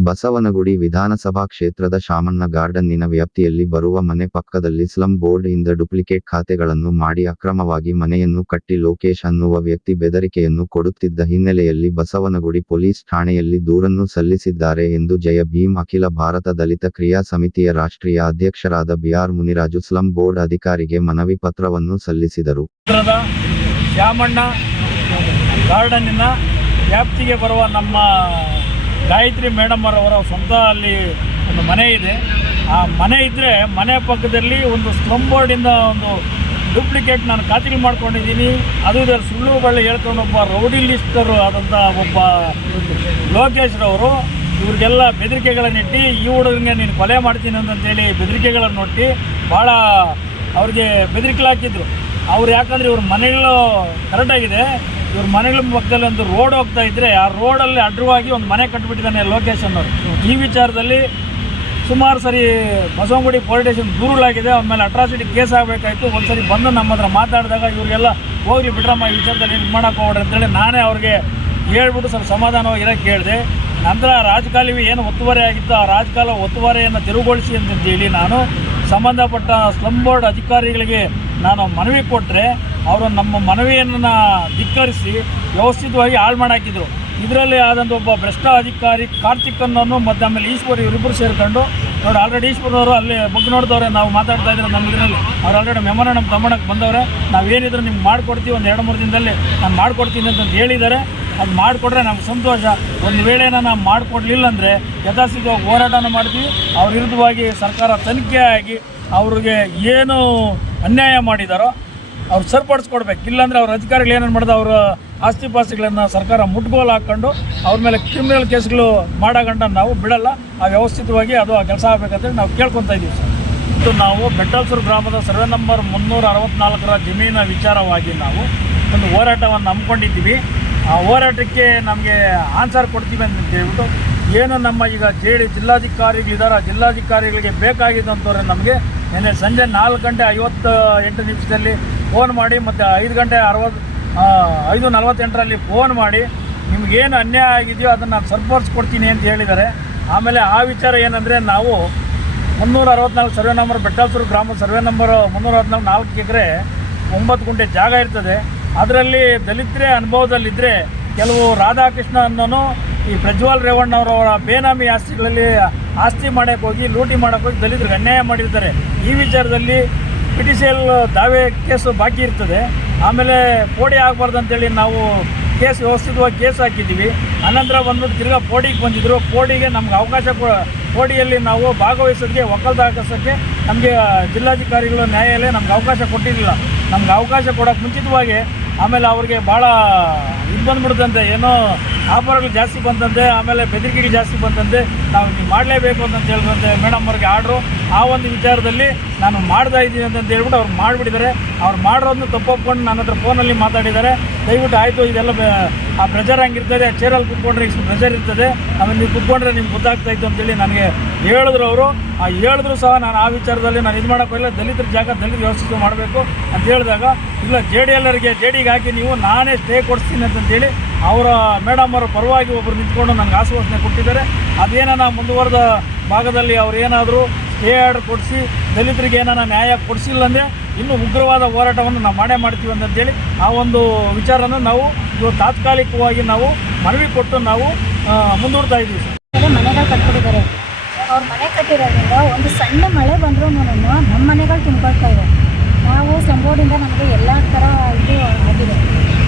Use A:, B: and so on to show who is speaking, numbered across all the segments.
A: ಬಸವನಗುಡಿ ವಿಧಾನಸಭಾ ಕ್ಷೇತ್ರದ ಶಾಮಣ್ಣ ಗಾರ್ಡನ್ನಿನ ವ್ಯಾಪ್ತಿಯಲ್ಲಿ ಬರುವ ಮನೆ ಪಕ್ಕದಲ್ಲಿ ಸ್ಲಂ ಬೋರ್ಡ್ ಇಂದ ಡುಪ್ಲಿಕೇಟ್ ಖಾತೆಗಳನ್ನು ಮಾಡಿ ಅಕ್ರಮವಾಗಿ ಮನೆಯನ್ನು ಕಟ್ಟಿ ಲೋಕೇಶ್ ಅನ್ನುವ ವ್ಯಕ್ತಿ ಬೆದರಿಕೆಯನ್ನು ಕೊಡುತ್ತಿದ್ದ ಹಿನ್ನೆಲೆಯಲ್ಲಿ ಬಸವನಗುಡಿ ಪೊಲೀಸ್ ಠಾಣೆಯಲ್ಲಿ ದೂರನ್ನು ಸಲ್ಲಿಸಿದ್ದಾರೆ ಎಂದು ಜಯ ಭೀಮ್ ಅಖಿಲ ಭಾರತ ದಲಿತ ಕ್ರಿಯಾ ಸಮಿತಿಯ ರಾಷ್ಟ್ರೀಯ ಅಧ್ಯಕ್ಷರಾದ ಬಿಆರ್ ಮುನಿರಾಜು ಸ್ಲಂ ಬೋರ್ಡ್ ಅಧಿಕಾರಿಗೆ ಮನವಿ ಪತ್ರವನ್ನು ಸಲ್ಲಿಸಿದರು.
B: ಶಾಮಣ್ಣ ಗಾರ್ಡನ್ನಿನ ವ್ಯಾಪ್ತಿಗೆ ಬರುವ ನಮ್ಮ ಗಾಯತ್ರಿ ಅವರವರ ಸ್ವಂತ ಅಲ್ಲಿ ಒಂದು ಮನೆ ಇದೆ. ಆ ಮನೆ ಇದ್ದರೆ ಮನೆ ಪಕ್ಕದಲ್ಲಿ ಒಂದು ಸ್ಲಮ್ ಬೋರ್ಡಿಂದ ಒಂದು ಡೂಪ್ಲಿಕೇಟ್ ನಾನು ಖಾತ್ರಿ ಮಾಡ್ಕೊಂಡಿದ್ದೀನಿ. ಅದು ಇದರ ಸುಳ್ಳುಗಳು ಹೇಳ್ಕೊಂಡು ಒಬ್ಬ ರೌಡಿ ಲಿಸ್ಟರು ಆದಂಥ ಒಬ್ಬ ಲೋಕೇಶ್ರವರು ಇವ್ರಿಗೆಲ್ಲ ಬೆದರಿಕೆಗಳನ್ನಿಟ್ಟು ಈ ಹುಡುಗನಿಗೆ ನೀನು ಕೊಲೆ ಮಾಡ್ತೀನಿ ಅಂತಂತೇಳಿ ಬೆದರಿಕೆಗಳನ್ನು ನೋಟಿ ಭಾಳ ಅವ್ರಿಗೆ ಬೆದರಿಕೆ ಹಾಕಿದ್ರು. ಅವ್ರು ಯಾಕಂದರೆ ಇವ್ರ ಮನೆಗಳು ಕರೆಕ್ಟಾಗಿದೆ ಇವ್ರ ಮನೆಗಳ ಪಕ್ಕದಲ್ಲಿ ಒಂದು ರೋಡ್ ಹೋಗ್ತಾ ಇದ್ರೆ ಆ ರೋಡಲ್ಲಿ ಅಡ್ಡವಾಗಿ ಒಂದು ಮನೆ ಕಟ್ಬಿಟ್ಟಿದ್ದಾನೆ ಲೊಕೇಶನ್ ಅವರು ಈ ವಿಚಾರದಲ್ಲಿ ಸುಮಾರು ಸರಿ ಬಸವಂಗುಡಿ ಪೊಲೀಸ್ ಸ್ಟೇಷನ್ ದೂರಲಾಗಿದೆ ಅವ್ರ ಮೇಲೆ ಅಟ್ರಾಸಿಟಿ ಕೇಸ್ ಆಗಬೇಕಾಯ್ತು. ಒಂದು ಸರಿ ಬಂದು ನಮ್ಮ ಹತ್ರ ಮಾತಾಡಿದಾಗ ಇವರಿಗೆಲ್ಲ ಹೋಗಿ ಬಿಡ್ರಮ್ಮ, ಈ ವಿಚಾರದಲ್ಲಿ ಇದು ಮಾಡೋಕೆ ಹೋಗ್ರಿ ಅಂತೇಳಿ ನಾನೇ ಅವ್ರಿಗೆ ಹೇಳ್ಬಿಟ್ಟು ಸ್ವಲ್ಪ ಸಮಾಧಾನವಾಗಿರೋ ಕೇಳಿದೆ ನಂತರ ರಾಜಕಾಲಿವಿ ಏನು ಒತ್ತುವರಿ ಆಗಿತ್ತು ಆ ರಾಜಕಾಲ ಒತ್ತುವರಿಯನ್ನು ತೆರವುಗೊಳಿಸಿ ಅಂತೇಳಿ ನಾನು ಸಂಬಂಧಪಟ್ಟ ಸ್ಲಮ್ ಬೋರ್ಡ್ ಅಧಿಕಾರಿಗಳಿಗೆ ನಾನು ಮನವಿ ಕೊಟ್ಟರೆ ಅವರು ನಮ್ಮ ಮನವಿಯನ್ನು ಧಿಕ್ಕರಿಸಿ ವ್ಯವಸ್ಥಿತವಾಗಿ ಹಾಳು ಮಾಡಾಕಿದ್ರು. ಇದರಲ್ಲಿ ಆದಂಥ ಒಬ್ಬ ಭ್ರಷ್ಟ ಅಧಿಕಾರಿ ಕಾರ್ತಿಕ್ ಅನ್ನೋನು ಮತ್ತು ಆಮೇಲೆ ಈಶ್ವರ್ ಇವರಿಬ್ಬರು ಸೇರಿಕೊಂಡು ನೋಡಿ ಆಲ್ರೆಡಿ ಈಶ್ವರವರು ಅಲ್ಲಿ ಬಗ್ಗೆ ನೋಡಿದವ್ರೆ ನಾವು ಮಾತಾಡ್ತಾ ಇದ್ರೆ ನಮ್ಮ ಇದರಲ್ಲಿ. ಅವ್ರು ಆಲ್ರೆಡಿ ಮೆಮೊರ ನಮ್ಮ ತಮ್ಮಣಕ್ಕೆ ಬಂದವ್ರೆ ನಾವೇನಿದ್ರು ನಿಮ್ಗೆ ಮಾಡಿಕೊಡ್ತೀವಿ ಒಂದು ಎರಡು ಮೂರು ದಿನದಲ್ಲಿ. ನಾನು ಮಾಡಿಕೊಡ್ತೀನಿ ಅಂತ ಹೇಳಿದ್ದಾರೆ ಅದು ಮಾಡಿಕೊಟ್ರೆ ನಮ್ಗೆ ಸಂತೋಷ. ಒಂದು ವೇಳೆ ನಾವು ಮಾಡಿಕೊಡ್ಲಿಲ್ಲ ಅಂದರೆ ಯಥಾಸ್ಥಿತವಾಗಿ ಹೋರಾಟನ ಮಾಡ್ತೀವಿ. ಅವ್ರ ವಿರುದ್ಧವಾಗಿ ಸರ್ಕಾರ ತನಿಖೆ ಆಗಿ ಅವ್ರಿಗೆ ಏನು ಅನ್ಯಾಯ ಮಾಡಿದಾರೋ ಅವ್ರು ಸರಿಪಡಿಸ್ಕೊಡ್ಬೇಕು. ಇಲ್ಲಾಂದ್ರೆ ಅವ್ರ ಅಧಿಕಾರಿಗಳು ಏನೇನು ಮಾಡಿದ ಅವರ ಆಸ್ತಿ ಪಾಸ್ತಿಗಳನ್ನು ಸರ್ಕಾರ ಮುಟ್ಗೋಲು ಹಾಕ್ಕೊಂಡು ಅವ್ರ ಮೇಲೆ ಕ್ರಿಮಿನಲ್ ಕೇಸ್ಗಳು ಮಾಡಾಗಂಡ ನಾವು ಬಿಡಲ್ಲ. ಆ ವ್ಯವಸ್ಥಿತವಾಗಿ ಅದು ಆ ಕೆಲಸ ಆಗಬೇಕಂತೇಳಿ ನಾವು ಕೇಳ್ಕೊತಾ ಇದ್ದೀವಿ ಸರ್. ಇದು ನಾವು ಬೆಟ್ಟಲ್ಸೂರು ಗ್ರಾಮದ ಸರ್ವೆ ನಂಬರ್ ಮುನ್ನೂರ ಅರವತ್ನಾಲ್ಕರ ಜಮೀನ ವಿಚಾರವಾಗಿ ನಾವು ಒಂದು ಹೋರಾಟವನ್ನು ಹಮ್ಮಿಕೊಂಡಿದ್ದೀವಿ. ಆ ಹೋರಾಟಕ್ಕೆ ನಮಗೆ ಆನ್ಸರ್ ಕೊಡ್ತೀವಿ ಅಂತ ಹೇಳ್ಬಿಟ್ಟು ಏನು ನಮ್ಮ ಈಗ ಡಿ ಜಿಲ್ಲಾಧಿಕಾರಿಗಳಿದ್ದಾರೆ ಆ ಜಿಲ್ಲಾಧಿಕಾರಿಗಳಿಗೆ ಬೇಕಾಗಿದ್ದಂಥವ್ರೆ ನಮಗೆ. ನಿನ್ನೆ ಸಂಜೆ ನಾಲ್ಕು ಗಂಟೆ ಐವತ್ತು ಎಂಟು ನಿಮಿಷದಲ್ಲಿ ಫೋನ್ ಮಾಡಿ ಮತ್ತು ಐದು ಗಂಟೆ ಅರವತ್ತು ಐದು ನಲವತ್ತೆಂಟರಲ್ಲಿ ಫೋನ್ ಮಾಡಿ ನಿಮಗೇನು ಅನ್ಯಾಯ ಆಗಿದೆಯೋ ಅದನ್ನು ನಾನು ಸರಿಪಡಿಸ್ಕೊಡ್ತೀನಿ ಅಂತ ಹೇಳಿದ್ದಾರೆ. ಆಮೇಲೆ ಆ ವಿಚಾರ ಏನಂದರೆ ನಾವು ಮುನ್ನೂರ ಅರವತ್ನಾಲ್ಕು ಸರ್ವೆ ನಂಬರ್, ಬೆಟ್ಟಾಸೂರು ಗ್ರಾಮ ಸರ್ವೆ ನಂಬರ್ ಮುನ್ನೂರ ಅರವತ್ನಾಲ್ಕು ನಾಲ್ಕು ಎಕರೆ ಒಂಬತ್ತು ಗುಂಟೆ ಜಾಗ ಇರ್ತದೆ. ಅದರಲ್ಲಿ ದಲಿತರೇ ಅನುಭವದಲ್ಲಿದ್ದರೆ ಕೆಲವು ರಾಧಾಕೃಷ್ಣ ಅನ್ನೋನು ಈ ಪ್ರಜ್ವಲ್ ರೇವಣ್ಣವರವರ ಬೇನಾಮಿ ಆಸ್ತಿಗಳಲ್ಲಿ ಆಸ್ತಿ ಮಾಡೋಕ್ಕೋಗಿ ಲೂಟಿ ಮಾಡೋಕ್ಕೋಗಿ ದಲಿತರಿಗೆ ಅನ್ಯಾಯ ಮಾಡಿರ್ತಾರೆ. ಈ ವಿಚಾರದಲ್ಲಿ ಪಿ ಟಿ ಸಿ ಎಲ್ ದಾವೆ ಕೇಸು ಬಾಕಿ ಇರ್ತದೆ. ಆಮೇಲೆ ಪೋಡಿ ಆಗಬಾರ್ದು ಅಂತೇಳಿ ನಾವು ಕೇಸ್ ವ್ಯವಸ್ಥಿತವಾಗಿ ಕೇಸ್ ಹಾಕಿದ್ದೀವಿ. ಅನಂತರ ಬಂದ್ಬಿಟ್ಟು ತಿರ್ಗಾ ಪೋಡಿಗೆ ಬಂದಿದ್ದರು ಪೋಡಿಗೆ ನಮ್ಗೆ ಅವಕಾಶ ಪೋಡಿಯಲ್ಲಿ ನಾವು ಭಾಗವಹಿಸೋದಕ್ಕೆ, ಒಕ್ಕಲ್ದ ಹಾಕಿಸೋಕ್ಕೆ ನಮಗೆ ಜಿಲ್ಲಾಧಿಕಾರಿಗಳು ನ್ಯಾಯಾಲಯ ನಮ್ಗೆ ಅವಕಾಶ ಕೊಟ್ಟಿರಲಿಲ್ಲ. ನಮ್ಗೆ ಅವಕಾಶ ಕೊಡೋಕ್ಕೆ ಮುಂಚಿತವಾಗಿ ಆಮೇಲೆ ಅವ್ರಿಗೆ ಭಾಳ ಇದು ಬಂದ್ಬಿಡ್ತಂತೆ, ಏನೋ ಆಫರ್ಗಳು ಜಾಸ್ತಿ ಬಂತಂತೆ, ಆಮೇಲೆ ಬೆದರಿಕೆಗಳು ಜಾಸ್ತಿ ಬಂತಂತೆ, ನಾವು ಮಾಡಲೇಬೇಕು ಅಂತ ಹೇಳಿದಂತೆ ಮೇಡಮ್ ಅವ್ರಿಗೆ ಆರ್ಡ್ರು. ಆ ಒಂದು ವಿಚಾರದಲ್ಲಿ ನಾನು ಮಾಡ್ತಾ ಇದ್ದೀನಿ ಅಂತ ಹೇಳ್ಬಿಟ್ಟು ಅವ್ರು ಮಾಡಿಬಿಟ್ಟಿದ್ದಾರೆ. ಅವ್ರು ಮಾಡಿರೋದನ್ನು ತಪ್ಪೊಪ್ಕೊಂಡು ನನ್ನ ಹತ್ರ ಫೋನಲ್ಲಿ ಮಾತಾಡಿದ್ದಾರೆ. ದಯವಿಟ್ಟು ಆಯಿತು, ಇದೆಲ್ಲ ಆ ಪ್ರೆಷರ್ ಹಂಗಿರ್ತದೆ ಚೇರಲ್ಲಿ ಕುತ್ಕೊಂಡ್ರೆ ಇಷ್ಟು ಪ್ರೆಷರ್ ಇರ್ತದೆ. ಆಮೇಲೆ ನೀವು ಕುತ್ಕೊಂಡ್ರೆ ನಿಮ್ಗೆ ಗೊತ್ತಾಗ್ತಾ ಇತ್ತು ಅಂತೇಳಿ ನನಗೆ ಹೇಳಿದ್ರು ಅವರು. ಆ ಹೇಳಿದ್ರು ಸಹ ನಾನು ಆ ವಿಚಾರದಲ್ಲಿ ನಾನು ಇದು ಮಾಡೋಕ್ಕಿಲ್ಲ ದಲಿತರ ಜಾಗ ದಲಿತ ವ್ಯವಸ್ಥೆ ಮಾಡಬೇಕು ಅಂತ ಹೇಳಿದಾಗ, ಇಲ್ಲ, ಜೆ ಡಿ ಎಲ್ಲರಿಗೆ ಜೆ ಡಿಗೆ ಹಾಕಿ ನೀವು ನಾನೇ ಸ್ಟೇ ಕೊಡಿಸ್ತೀನಿ ಅಂತಂತೇಳಿ ಅವರ ಮೇಡಮ್ ಅವರ ಪರವಾಗಿ ಒಬ್ಬರು ನಿಂತ್ಕೊಂಡು ನನಗೆ ಆಶ್ವಾಸನೆ ಕೊಟ್ಟಿದ್ದಾರೆ. ಅದೇನ ಮುಂದುವರೆದ ಭಾಗದಲ್ಲಿ ಅವ್ರು ಏನಾದರೂ ಸ್ಟೇ ಆರ್ಡರ್ ಕೊಡಿಸಿ ದಲಿತರಿಗೆ ಏನಾರ ನ್ಯಾಯ ಕೊಡಿಸಿಲ್ಲ ಅಂದರೆ ಇನ್ನೂ ಉಗ್ರವಾದ ಹೋರಾಟವನ್ನು ನಾವು ಮಾಡೇ ಮಾಡ್ತೀವಿ ಅಂತಂತೇಳಿ ಆ ಒಂದು ವಿಚಾರನ ನಾವು ಇವತ್ತು ತಾತ್ಕಾಲಿಕವಾಗಿ ನಾವು ಮನವಿ ಕೊಟ್ಟು ನಾವು ಮುಂದೂಡ್ತಾ ಇದ್ದೀವಿ ಸರ್.
C: ಮನೆಗಳು ಕಟ್ಬಿಟ್ಟಿದ್ದಾರೆ. ಅವ್ರ ಮನೆ ಕಟ್ಟಿರೋದ್ರಿಂದ ಒಂದು ಸಣ್ಣ ಮಳೆ ಬಂದರೂ ನಮ್ಮ ಮನೆಗಳು ತುಂಬಿಕೊಳ್ತಾ ಇದೆ. ನಾವು ಸಂಬೋಡಿಂದ ನಮಗೆ ಎಲ್ಲ ಥರ ಇದು ಆಗಿದೆ.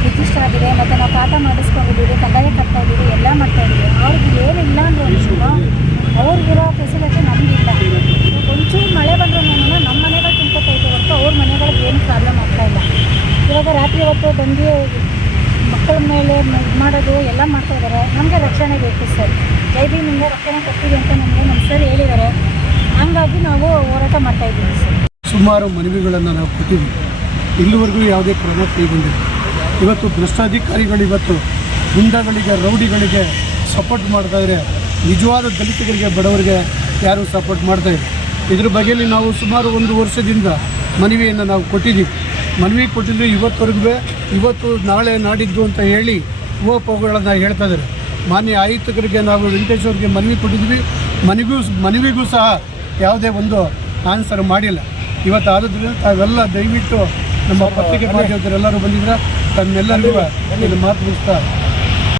C: ರಿಜಿಸ್ಟರ್ ಆಗಿದೆ, ಮತ್ತು ನಾವು ಪಾಠ ಮಾಡಿಸ್ಕೊಂಡಿದ್ದೀವಿ, ಕಂದಾಯ ಕಟ್ತಾ ಇದ್ದೀವಿ, ಎಲ್ಲ ಮಾಡ್ತಾ ಇದ್ದೀವಿ. ಅವ್ರಿಗೆ ಏನಿಲ್ಲ ಅಂದರೆ ಅವ್ರಿಗಿರೋ ಫೆಸಿಲಿಟಿ ನಮಗಿಲ್ಲ ಒಂಚೂರು ಮಳೆ ಬಂದರೂ ನಮ್ಮ ಮನೆಗಳು ತುಂಬ್ಕೊತಾ ಇದೆ ಹೊರತು ಅವ್ರ ಮನೆಗಳಿಗೆ ಏನು ಪ್ರಾಬ್ಲಮ್ ಆಗ್ತಾ ಇಲ್ಲ ರಾತ್ರಿ ಬಂದು ಮಕ್ಕಳ ಮೇಲೆ ಮಾಡೋದು ಎಲ್ಲ ಮಾಡ್ತಾ ಇದ್ದಾರೆ. ನಮಗೆ ರಕ್ಷಣೆ ಬೇಕು ಸರ್. ಜೈ ಭೀಮಿಂದ ರಕ್ಷಣೆ ಕೊಟ್ಟಿದೆ ಅಂತ ನಮಗೆ ನಮ್ಮ ಸರ್ ಹೇಳಿದ್ದಾರೆ. ಹಂಗಾಗಿ ನಾವು ಹೋರಾಟ ಮಾಡ್ತಾ ಇದ್ದೀವಿ ಸರ್.
D: ಸುಮಾರು ಮನವಿಗಳನ್ನು ನಾವು ಕೊಟ್ಟಿದ್ವಿ ಇಲ್ಲಿವರೆಗೂ ಯಾವುದೇ ಕ್ರಮ ಕೈಗೊಂಡಿಲ್ಲ. ಇವತ್ತು ಭ್ರಷ್ಟಾಧಿಕಾರಿಗಳು ಇವತ್ತು ಗುಂಡಗಳಿಗೆ, ರೌಡಿಗಳಿಗೆ ಸಪೋರ್ಟ್ ಮಾಡ್ತಾ ಇದ್ದಾರೆ. ನಿಜವಾದ ದಲಿತರಿಗೆ, ಬಡವರಿಗೆ ಯಾರು ಸಪೋರ್ಟ್ ಮಾಡ್ತಾ ಇದ್ರು ಇದ್ರ ಬಗ್ಗೆಯಲ್ಲಿ ನಾವು ಸುಮಾರು ಒಂದು ವರ್ಷದಿಂದ ಮನವಿಯನ್ನು ನಾವು ಕೊಟ್ಟಿದ್ದೀವಿ. ಮನವಿ ಕೊಟ್ಟಿದ್ರು ಇವತ್ತವರೆಗೂ ಇವತ್ತು ನಾಳೆ ನಾಡಿದ್ದು ಅಂತ ಹೇಳಿ ಊಹೋಪಗಳನ್ನು ಹೇಳ್ತಾ ಇದ್ದಾರೆ. ಮಾನ್ಯ ಆಯುಕ್ತರಿಗೆ ನಾವು ವೆಂಕಟೇಶ್ ಅವರಿಗೆ ಮನವಿ ಕೊಟ್ಟಿದ್ವಿ. ಮನವಿಗೂ ಮನವಿಗೂ ಸಹ ಯಾವುದೇ ಒಂದು ಆನ್ಸರ್ ಮಾಡಿಲ್ಲ. ಇವತ್ತು ಆದ್ರಿಂದ ತಾವೆಲ್ಲ ದಯವಿಟ್ಟು ನಮ್ಮ ಪತ್ರಿಕೆ ಮಾಧ್ಯಮದವರೆಲ್ಲರೂ ಬಂದಿದ್ರೆ ತಮ್ಮೆಲ್ಲರಿಗೂ ಮಾತು ಮುಗಿಸ್ತಾ